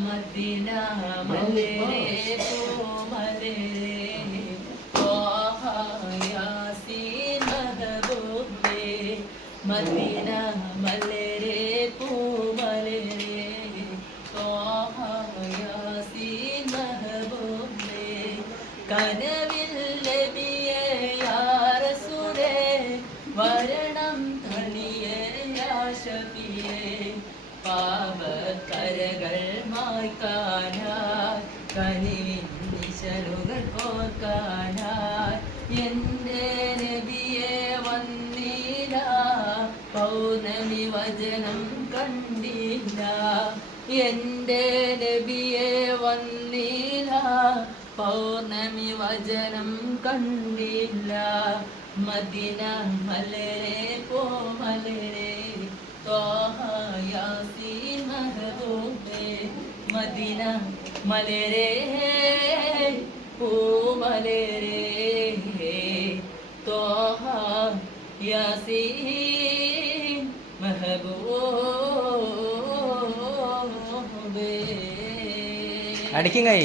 Medina മലരെ പൂമലരെ Thwaha Yaseen മഹബൂബേ Medina മലരെ പൂമലരെ ത്വാഹ യാസീൻ മഹബൂബേ കനവിൽ നബിയേ യാ റസൂലേ വരണം തണിയേ യാ ശഫിയേ പാപക്കരകൾ മായ്ക്കാനായി കനിവിൻ നിശലുകൾ കോർക്കാനായി എൻ്റെ നബിയെ വന്നില്ല പൗർണമി വചനം കണ്ടില്ല എൻ്റെ നബിയെ വന്നില്ല പൗർണമി വചനം കണ്ടില്ല മദീന മലരെ പൂമലരെ ത്വാഹ യാസീൻ മഹബൂബേ മദീന മലരെ പൂമലരെ ത്വാഹ യാസീൻ മെഹബൂബേ അടിക്കും കൈ